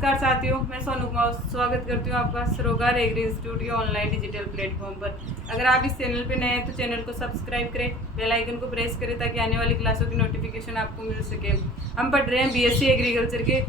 नमस्कार साथियों, मैं सोनू कुमार स्वागत करती हूँ आपका सरोकार एग्री इंस्टीट्यूट के ऑनलाइन डिजिटल प्लेटफॉर्म पर। अगर आप इस चैनल पर नए हैं तो चैनल को सब्सक्राइब करें, बेल आइकन को प्रेस करें ताकि आने वाली क्लासों की नोटिफिकेशन आपको मिल सके। हम पढ़ रहे हैं बीएससी एग्रीकल्चर के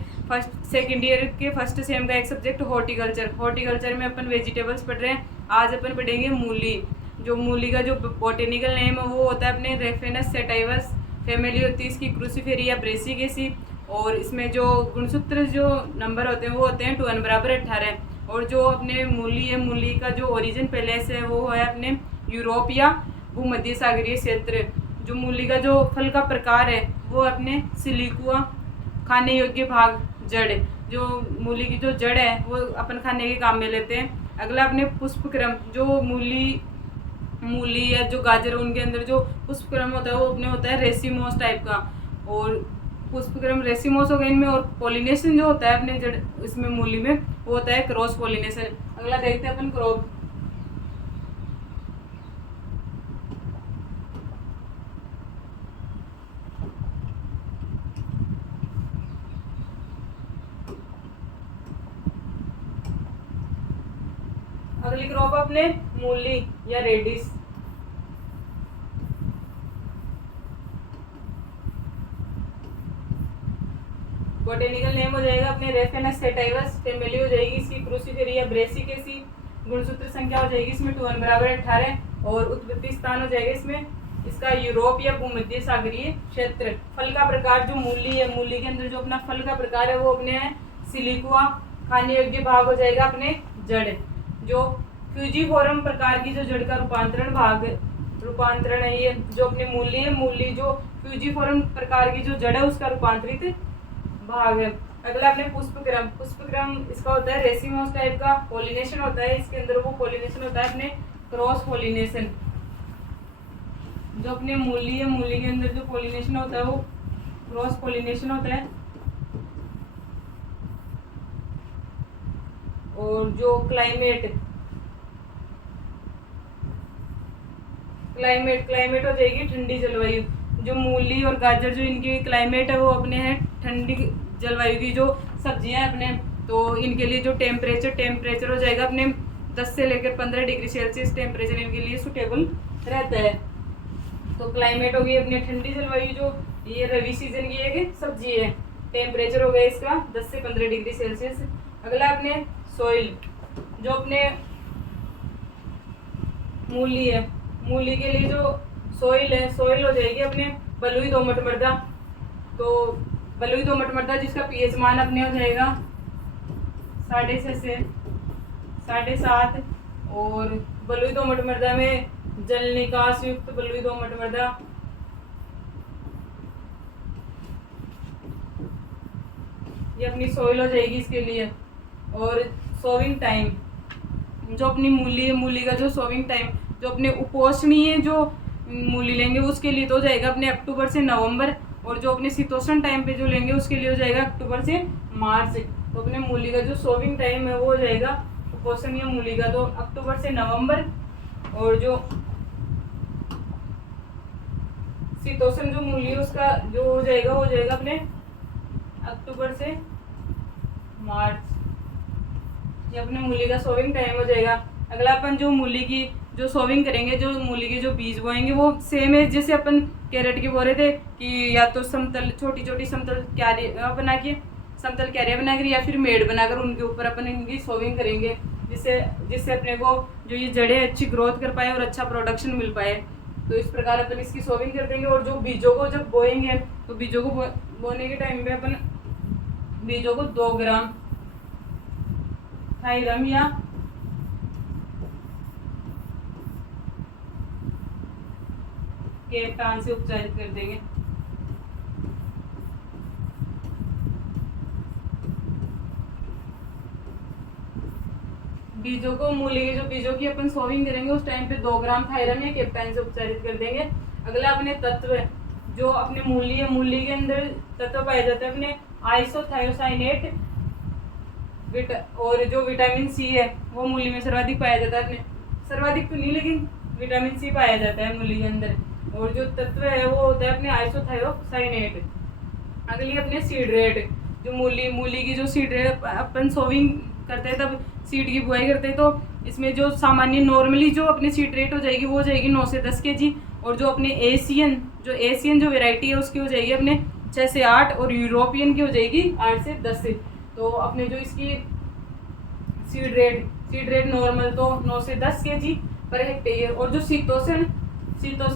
सेकेंड ईयर के फर्स्ट सेम का एक सब्जेक्ट हॉर्टिकल्चर में अपन वेजिटेबल्स पढ़ रहे हैं। आज अपन पढ़ेंगे मूली। जो मूली का जो बॉटेनिकल नेम है वो होता है अपने रेफेनस सेटाइवस, फैमिली होती है इसकी क्रूसीफेरिया ब्रेसिकेसी। और इसमें जो गुणसूत्र जो नंबर होते हैं वो होते हैं 2n बराबर 18। और जो अपने मूली है, मूली का जो ओरिजिन पहले से है वो है अपने यूरोप या भूमध्य सागरीय क्षेत्र। जो मूली का जो फल का प्रकार है वो अपने सिलिकुआ, खाने योग्य भाग, जड़। जो मूली की जो जड़ है वो अपन खाने के काम में लेते हैं। अगला अपने पुष्पक्रम, जो मूली या जो गाजर उनके अंदर जो पुष्पक्रम होता है वो अपने होता है रेसिमोस टाइप का। और पुष्पक्रम रेसिमोस हो गए इनमें। और पॉलिनेशन जो होता है अपने जड़ इसमें मूली में वो होता है क्रॉस पॉलिनेशन। अगला देखते हैं अपन क्रॉप। अगली क्रॉप अपने मूली या रेडिस। बॉटेनिकल नेम हो जाएगा अपने रेफेनस सेटाइवस, फैमिली हो जाएगी इसकी क्रूसीफेरिया ब्रेसिकेसी, गुणसूत्र संख्या हो जाएगी इसमें 2n बराबर 18। और उत्पत्ति स्थान हो जाएगा इसमें इसका यूरोप या भूमध्य सागरीय क्षेत्र। फल का प्रकार जो मूली है, मूली के अंदर जो अपना फल का प्रकार है वो अपने है सिलिकुआ, खाने योग्य भाग हो जाएगा अपने जड़। जो फ्यूजीफोरम प्रकार की जो जड़ का रूपांतरण है ये जो अपनी मूली है, मूली जो फ्यूजीफोरम प्रकार की जो जड़ है उसका रूपांतरित भाग है। अगला अपने पुष्पक्रम इसका होता है रेसिमोस टाइप का, पॉलिनेशन होता है इसके अंदर, वो पॉलिनेशन होता है अपने क्रॉस पॉलिनेशन। जो अपने मूली है, मूली के अंदर जो पॉलिनेशन होता है वो क्रॉस पॉलिनेशन होता है। और जो क्लाइमेट हो जाएगी ठंडी जलवायु। जो मूली और गाजर जो इनकी क्लाइमेट है वो अपने हैं ठंडी जलवायु की जो सब्जियां अपने, तो इनके लिए जो टेम्परेचर हो जाएगा अपने 10 से लेकर 15 डिग्री सेल्सियस टेम्परेचर इनके लिए सुटेबल रहता है। तो क्लाइमेट हो गई अपनी ठंडी जलवायु, जो ये रवि सीजन की एक सब्जी है। टेम्परेचर हो गया इसका 10 से 15 डिग्री सेल्सियस। अगला अपने सॉइल, जो अपने मूली है, मूली के लिए जो सॉइल है, सॉइल हो जाएगी अपने बलुई दोमट मृदा। तो बलुई दोमट मृदा जिसका पीएच मान अपने हो जाएगा 6.5 से 7.5। और बलुई दोमट मृदा में जल निकास युक्त बलुई दोमट मृदा। ये अपनी सॉइल हो जाएगी इसके लिए। और सोविंग टाइम, जो अपनी मूली है, मूली का जो सोविंग टाइम जो अपने उपोष्णीय जो मूली लेंगे उसके लिए तो हो जाएगा अपने अक्टूबर से नवंबर। और जो अपने शीतोष्ण टाइम पे जो लेंगे उसके लिए हो जाएगा अक्टूबर से मार्च। तो अपने मूली का जो सोविंग टाइम है वो हो जाएगा उपोष्णीय मूली का तो अक्टूबर से नवंबर। और जो शीतोष्ण जो मूली है उसका जो हो जाएगा अपने अक्टूबर से मार्च। ये अपने मूली का सोविंग टाइम हो जाएगा। अगला अपन जो मूली की जो सोविंग करेंगे, जो मूली के जो बीज बोएंगे वो सेम है जैसे अपन कैरेट की बो रहे थे कि या तो छोटी छोटी समतल क्यारियाँ बना कर या फिर मेड़ बनाकर उनके ऊपर अपन इनकी सोविंग करेंगे, जिससे अपने को जो ये जड़ें अच्छी ग्रोथ कर पाए और अच्छा प्रोडक्शन मिल पाए। तो इस प्रकार अपन इसकी सोविंग कर देंगे। और जो बीजों को जब बोएंगे तो बीजों को बोने के टाइम पे अपन बीजों को 2 ग्राम थाइरम या केप्टान से उपचारित कर देंगे। बीजों को, मूली के जो बीजों की अपन सोविंग करेंगे उस टाइम पे 2 ग्राम थाइरम या केप्टाइन से उपचारित कर देंगे। अगला अपने तत्व है, जो अपने मूली है, मूली के अंदर तत्व पाए जाते हैं अपने आइसोथायोसाइनेट और जो विटामिन सी है वो मूली में सर्वाधिक पाया जाता है। अपने सर्वाधिक तो नहीं लेकिन विटामिन सी पाया जाता है मूली के अंदर। और जो तत्व है वो होता है अपने आइसोथायोसाइनेट। अगली अपने सीड रेट, जो मूली की जो सीड रेट अपन सोविंग करते हैं तब सीड की बुआई करते हैं, तो इसमें जो सामान्य नॉर्मली जो अपनी सीड रेट हो जाएगी वो हो जाएगी 9 से 10 kg, और जो अपने एशियन जो वेराइटी है उसकी हो जाएगी अपने 6 से 8, और यूरोपियन की हो जाएगी 8 से 10 से। तो अपने जो इसकी सीड रेट नॉर्मल तो 9 से 10 kg पर हेक्टेयर, और जो शीतोष्ण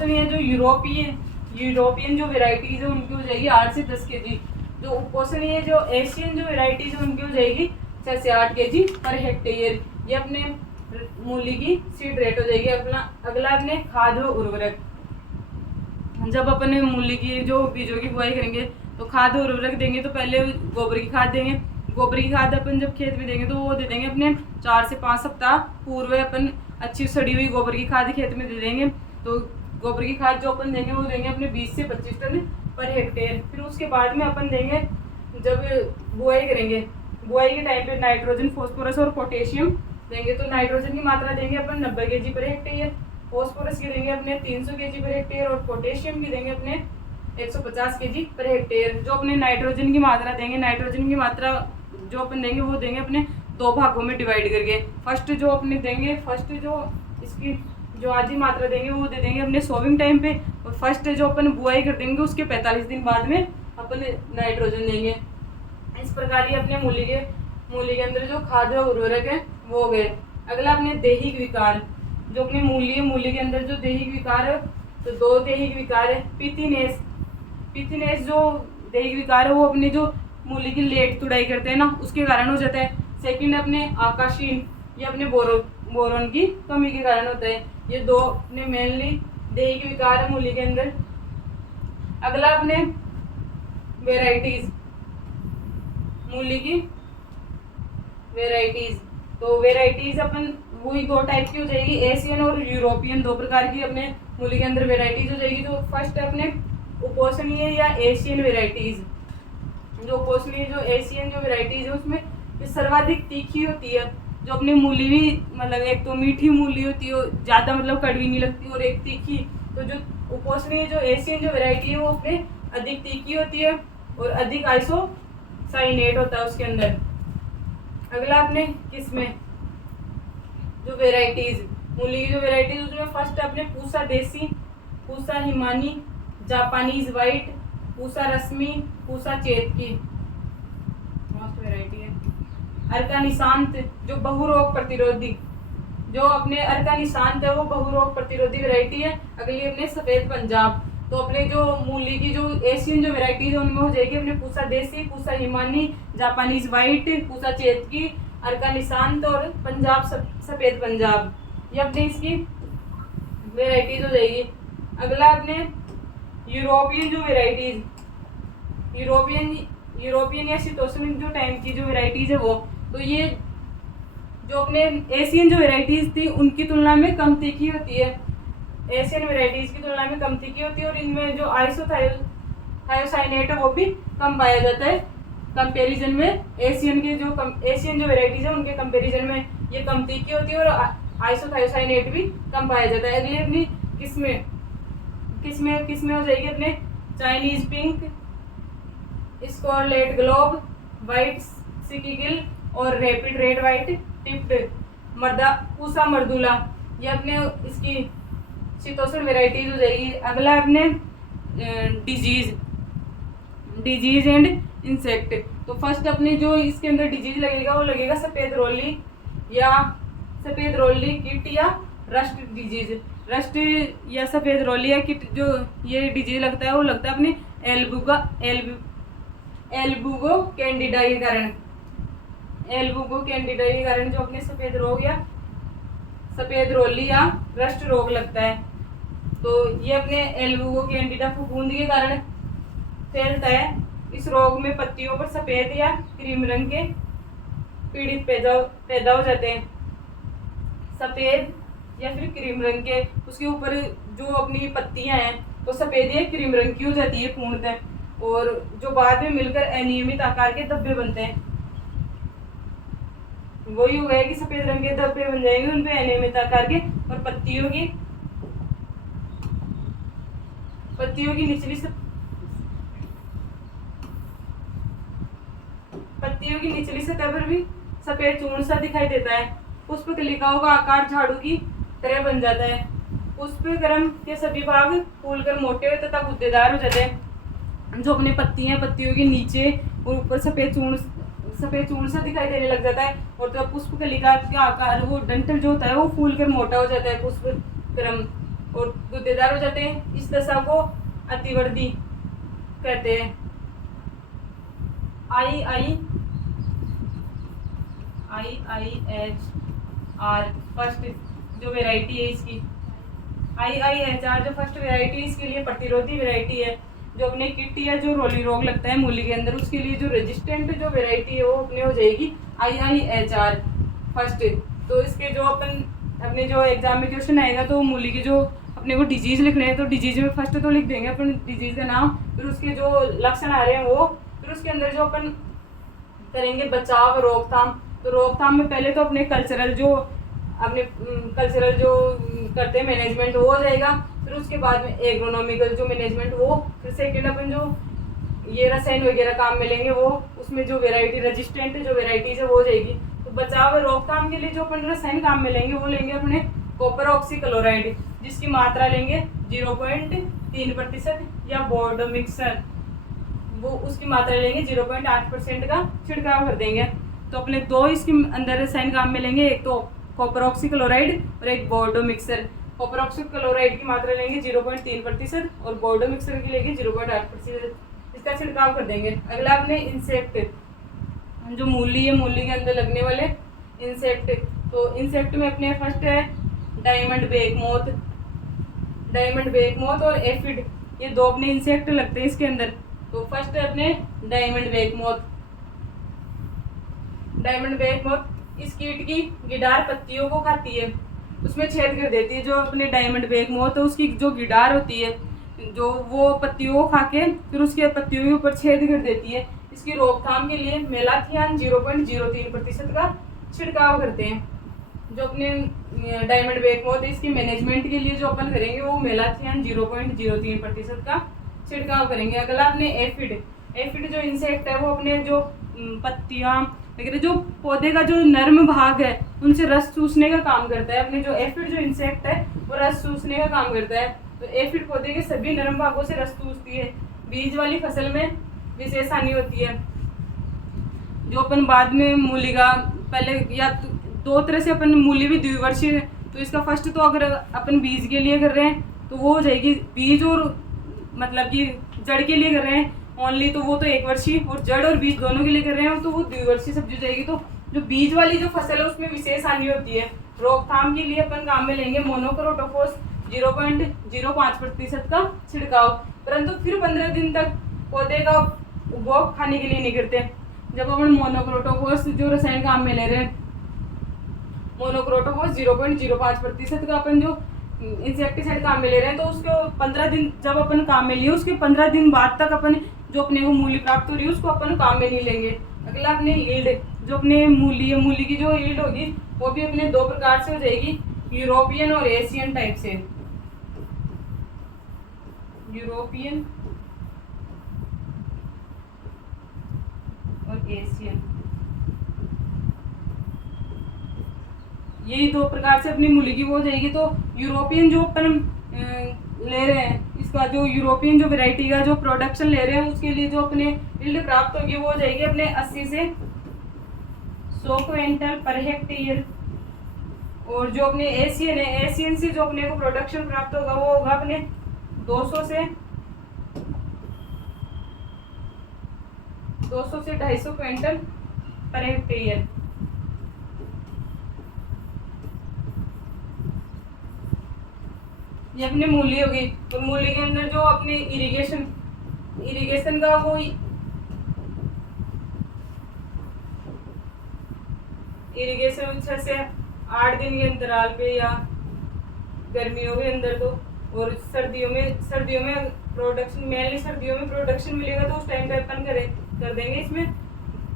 है जो यूरोपियन जो वेराइटीज है उनकी हो जाएगी 8 से 10 kg। जो उपोष्णीय है जो एशियन जो वेराइटीज है उनकी हो जाएगी 6 से 8 kg पर हेक्टेयर। ये अपने मूली की सीड रेट हो जाएगी। अगला अपने खाद व उर्वरक। जब अपन मूली की जो बीजों की बुआई करेंगे तो खाद और उर्वरक देंगे, तो पहले गोबर की खाद देंगे। गोबर की खाद अपन जब खेत में देंगे तो वो दे देंगे अपने 4 से 5 सप्ताह पूर्व अपन अच्छी सड़ी हुई गोबर की खाद खेत में दे देंगे। तो गोबर की खाद जो अपन देंगे वो देंगे अपने 20 से 25 टन पर हेक्टेयर। फिर उसके बाद में अपन देंगे, जब बुआई करेंगे, बुआई के टाइम पे नाइट्रोजन, फास्फोरस और पोटेशियम देंगे। तो नाइट्रोजन की मात्रा देंगे अपन 90 kg पर हेक्टेयर, फास्फोरस की देंगे अपने 300 kg पर हेक्टेयर, और पोटेशियम की देंगे अपने 150 kg पर हेक्टेयर। जो अपने नाइट्रोजन की मात्रा देंगे, नाइट्रोजन की मात्रा जो अपन देंगे वो देंगे अपने 2 भागों में डिवाइड करके। फर्स्ट जो अपने देंगे, फर्स्ट जो इसकी जो आधी मात्रा देंगे वो दे देंगे अपने सोविंग टाइम पे, और फर्स्ट जो अपन बुआई कर देंगे उसके 45 दिन बाद में अपन नाइट्रोजन देंगे। इस प्रकार ये अपने मूली के अंदर जो खाद व उर्वरक है वो हो गए। अगला अपने दैहिक विकार। जो अपनी मूली के अंदर जो दैहिक विकार है, तो 2 दैहिक विकार है। पिथिनेस जो दैहिक विकार है वो अपनी जो मूली की लेट तुड़ाई करते हैं ना उसके कारण हो जाता है। सेकंड अपने आकाशीन, ये अपने बोरोन की कमी के कारण होता है। ये 2 अपने मेनली दैहिक विकार है मूली के अंदर। अगला अपने वेराइटीज, मूली की वेराइटीज। तो वेराइटीज अपन वही 2 टाइप की हो जाएगी, एशियन और यूरोपियन, 2 प्रकार की अपने मूली के अंदर वेराइटीज हो जाएगी। तो फर्स्ट अपने उपोष्णीय या एशियन वेराइटीज। जो उपोष्णीय जो एशियन जो वेराइटीज है उसमें ये सर्वाधिक तीखी होती है। जो अपनी मूली भी मतलब एक तो मीठी मूली होती है, ज़्यादा मतलब कड़वी नहीं लगती, और एक तीखी। तो जो उपोष्णीय जो एशियन जो वेराइटी है वो अपने अधिक तीखी होती है और अधिक आइसोसाइनेट होता है उसके अंदर। अगला अपने किस्में जो वेराइटीज, मूली की जो वेराइटीज उसमें फर्स्ट अपने पूसा देसी, पूसा हिमानी, जापानीज वाइट, पूसा रश्मि, पूसा चेत की वेराइटी है। अर्का निशांत जो बहुरोग प्रतिरोधी, जो अपने अर्का निशांत है वो बहुरोग प्रतिरोधी वेराइटी है। अगली अपने सफेद पंजाब। तो अपने जो मूली की जो एशियन जो वेराइटीज है उनमें हो जाएगी अपने पूसा देसी, पूसा हिमानी, जापानीज वाइट, पूसा चेत की, अर्का निशांत और पंजाब सफेद पंजाब। ये अपनी इसकी वेराइटीज हो जाएगी। अगला अपने यूरोपियन जो वेराइटीज, यूरोपियन या शीतोष्ण जो टाइम की जो वेराइटीज है वो, तो ये जो अपने एशियन जो वेराइटीज थी उनकी तुलना में कम तीखी होती है। एशियन वेराइटीज की तुलना में कम तीखी होती है, और इनमें जो आइसोथायोसाइनेट है वो भी कम पाया जाता है कंपेरिजन में। एशियन जो वेराइटीज है उनके कंपेरिजन में ये कम तीखी होती है, और आइसोथायोसाइनेट भी कम पाया जाता है। अगली अपनी किस्में हो जाएगी अपने Chinese pink, scarlet globe, white सिकिगिल और rapid red white tipped Pusa Mridula. ये अपने इसकी शीतोष्ण वेराइटीज हो जाएगी। अगला अपने डिजीज एंड इंसेक्ट। तो फर्स्ट अपने जो इसके अंदर डिजीज लगेगा वो लगेगा सफ़ेद रोली किट या रस्ट डिजीज। रस्ट या सफ़ेद रोली या किट जो ये डिजीज लगता है वो लगता है अपने एल्बुगो कैंडिडा के कारण जो अपने सफ़ेद रोली या रस्ट रोग लगता है। तो ये अपने एल्बुगो कैंडिडा फफूंद के कारण फैलता है। इस रोग में पत्तियों पर सफ़ेद या क्रीम रंग के पीड़ित पैदा हो जाते हैं। सफ़ेद या फिर क्रीम रंग के, उसके ऊपर जो अपनी पत्तियां हैं वो सफ़ेद या क्रीम रंग की हो जाती है पूर्णतः, और जो बाद में मिलकर अनियमित आकार के धब्बे बनते हैं। वही हो गया कि सफ़ेद रंग के धब्बे बन जाएंगे उन पे अनियमित आकार के, और पत्तियों की निचली पत्तियों की निचली सतह पर भी सफेद चूर्ण सा दिखाई देता है। पुष्प कलिकाओं का आकार झाड़ू की तरह बन जाता है। पुष्पक्रम के सभी भाग फूलकर मोटे तथा गुद्देदार हो जाते हैं। जो अपने पत्तियों के नीचे और ऊपर सफेद चूर्ण सा दिखाई देने लग जाता है। और तो पुष्प कलिका का आकार, वो डंठल जो होता है वो फूलकर मोटा हो जाता है पुष्पक्रम, और गुद्देदार हो जाते हैं। इस दशा को अतिवर्धी कहते हैं। IIHR फर्स्ट जो वेराइटी है इसकी, IIHR जो फर्स्ट वेराइटी है इसके लिए प्रतिरोधी वेराइटी है। जो अपने किट या जो रोली रोग लगता है मूली के अंदर, उसके लिए जो रेजिस्टेंट जो वेराइटी है वो अपने हो जाएगी IIHR फर्स्ट। तो इसके जो अपने जो एग्जाम में क्वेश्चन आएगा तो मूली की जो अपने को डिजीज लिखने हैं तो डिजीज में फर्स्ट तो लिख देंगे अपन डिजीज का नाम, फिर उसके जो लक्षण आ रहे हैं वो, फिर उसके अंदर जो अपन करेंगे बचाव रोकथाम। तो रोकथाम में पहले तो अपने कल्चरल जो करते हैं मैनेजमेंट वो हो जाएगा। फिर उसके बाद में एग्रोनॉमिकल जो मैनेजमेंट वो, फिर सेकेंड अपन जो ये रसायन वगैरह काम में लेंगे वो, उसमें जो वेराइटी रेजिस्टेंट जो वेराइटीज है वो हो जाएगी। तो बचाव रोकथाम के लिए जो अपन रसायन काम में लेंगे वो लेंगे अपने कॉपर ऑक्सीक्लोराइड, जिसकी मात्रा लेंगे 0.3% या बोर्डो मिक्सर, वो उसकी मात्रा लेंगे 0.8% का छिड़काव कर देंगे। तो अपने दो इसके अंदर रसायन काम में लेंगे, एक तो कॉपर ऑक्सीक्लोराइड और एक बोर्डो मिक्सर। कॉपर ऑक्सीक्लोराइड की मात्रा लेंगे 0.3% और बोर्डो मिक्सर की लेंगे 0.8%। इसका छिड़काव कर देंगे। अगला अपने इंसेक्ट, जो मूली है मूली के अंदर लगने वाले इंसेक्ट, तो इंसेक्ट में अपने फर्स्ट है डायमंड बेकमोथ और एफिड, ये दो अपने इंसेक्ट लगते हैं इसके अंदर। तो फर्स्ट है अपने डायमंड बेकमोथ इस कीट की गिडार पत्तियों को खाती है, उसमें छेद कर देती है। जो अपने डायमंड बेकमोथ है उसकी जो गिडार होती है जो वो पत्तियों को खा के फिर उसके पत्तियों के ऊपर छेद कर देती है। इसकी रोकथाम के लिए मेलाथियान 0.03% का छिड़काव करते हैं। जो अपने डायमंड बेकमोथ है इसकी मैनेजमेंट के लिए जो अपन करेंगे वो मेलाथियान 0.03% का छिड़काव करेंगे। अगला अपने एफिड जो इंसेक्ट है वो अपने जो पत्तियां वगैरह जो पौधे का जो नर्म भाग है उनसे रस चूसने का काम करता है। अपने जो एफिड जो इंसेक्ट है वो रस चूसने का काम करता है। तो एफिड पौधे के सभी नर्म भागों से रस चूसती है। बीज वाली फसल में विशेष हानि होती है। जो अपन बाद में मूली का पहले या दो तरह से अपन मूली भी द्विवर्षीय, तो इसका फर्स्ट तो अगर अपन बीज के लिए कर रहे हैं तो वो हो जाएगी बीज, और मतलब कि जड़ के लिए कर रहे हैं ओनली तो वो तो एक वर्षीय, और जड़ और बीज दोनों के लिए कर रहे हैं तो वो द्विवर्षीय सब्जी हो जाएगी। तो जो बीज वाली जो फसल है उसमें विशेष हानि होती है। रोकथाम के लिए अपन काम में लेंगे मोनोक्रोटोफॉस 0.05% का छिड़काव, परंतु फिर 15 दिन तक पौधे का उपभोग खाने के लिए नहीं करते। जब अपन मोनोक्रोटोफॉस जो रसायन काम में ले रहे हैं मोनोक्रोटोफॉस 0.05% का अपन जो इंसेक्टिसाइड काम में ले रहे हैं तो उसको 15 दिन जब अपन काम में लिए उसके 15 दिन बाद तक अपन जो अपने को मूली प्राप्त हो रही है उसको अपन काम में नहीं लेंगे। अगला अपने यील्ड, जो अपने मूली की जो यील्ड होगी वो भी अपने दो प्रकार से हो जाएगी, यूरोपियन और एशियन टाइप से। यूरोपियन और एशियन, यही दो प्रकार से अपनी मूली की वो हो जाएगी। तो यूरोपियन जो अपन ले रहे हैं इसका जो यूरोपियन जो वैरायटी का जो प्रोडक्शन ले रहे हैं उसके लिए जो अपने यील्ड प्राप्त होगी वो हो जाएगी अपने 80 से 100 क्विंटल पर हेक्टेयर। और जो अपने एशियन है, एशियन से जो अपने को प्रोडक्शन प्राप्त होगा वो होगा अपने 200 से 250 क्विंटल पर हेक्टेयर। ये अपनी मूली होगी। तो मूली के अंदर जो अपने इरिगेशन का वो इरिगेशन 6 से 8 दिन के अंतराल पे या गर्मियों के अंदर तो, और सर्दियों में प्रोडक्शन मेनली सर्दियों में प्रोडक्शन मिलेगा तो उस टाइम पे अपन कर देंगे इसमें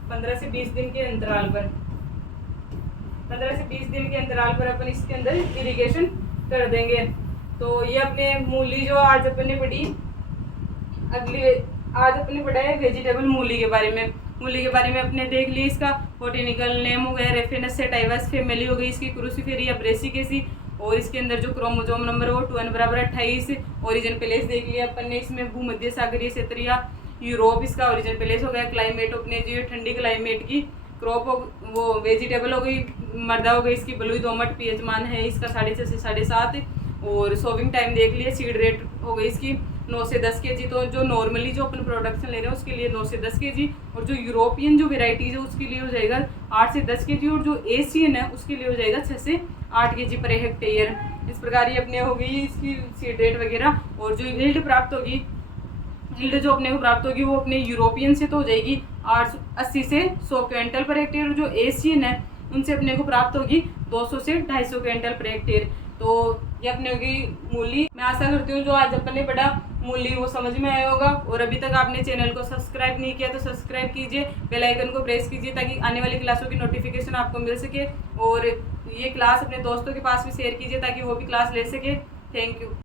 15 से 20 दिन के अंतराल पर 15 से 20 दिन के अंतराल पर अपन इसके अंदर इरिगेशन कर देंगे। तो ये अपने मूली जो आज अपने पढ़ी, आज अपने पढ़ा है वेजिटेबल मूली के बारे में। मूली के बारे में अपने देख ली। इसका बोटेनिकल नेम हो गया रेफेनस सेटाइवस, फैमिली हो गई इसकी क्रूसीफेरिया ब्रेसिकेसी, और इसके अंदर जो क्रोमोसोम नंबर वो 2n बराबर 28। ओरिजिन प्लेस देख लिया अपन ने, इसमें भूमध्य सागरीय क्षेत्र या यूरोप इसका ओरिजिन प्लेस हो गया। क्लाइमेट अपने जो ठंडी क्लाइमेट की। क्रॉप वो वेजिटेबल हो गई, मर्दा हो गई इसकी बलुई दोमट, पीएच मान है इसका 6.5 से 7.5। और सोविंग टाइम देख लिया। सीड रेट हो गई इसकी 9 से 10 kg, तो जो नॉर्मली जो अपन प्रोडक्शन ले रहे हैं उसके लिए 9 से 10 kg, और जो यूरोपियन जो वेराइटीज है उसके लिए हो जाएगा 8 से 10 kg, और जो एशियन है उसके लिए हो जाएगा 6 से 8 kg पर हेक्टेयर। इस प्रकार ये अपने हो गई इसकी सीड रेट वगैरह। और जो यील्ड प्राप्त होगी, यील्ड जो अपने को प्राप्त होगी वो अपने यूरोपियन से तो हो जाएगी 80 से 100 क्विंटल पर हेक्टेयर, और जो एशियन है उनसे अपने को प्राप्त होगी 200 से 250 क्विंटल पर हेक्टेयर। तो ये अपने होगी मूली। मैं आशा करती हूँ जो आज अपन ने पढ़ा मूली वो समझ में आया होगा। और अभी तक आपने चैनल को सब्सक्राइब नहीं किया तो सब्सक्राइब कीजिए, बेल आइकन को प्रेस कीजिए ताकि आने वाली क्लासों की नोटिफिकेशन आपको मिल सके। और ये क्लास अपने दोस्तों के पास भी शेयर कीजिए ताकि वो भी क्लास ले सके। Thank you.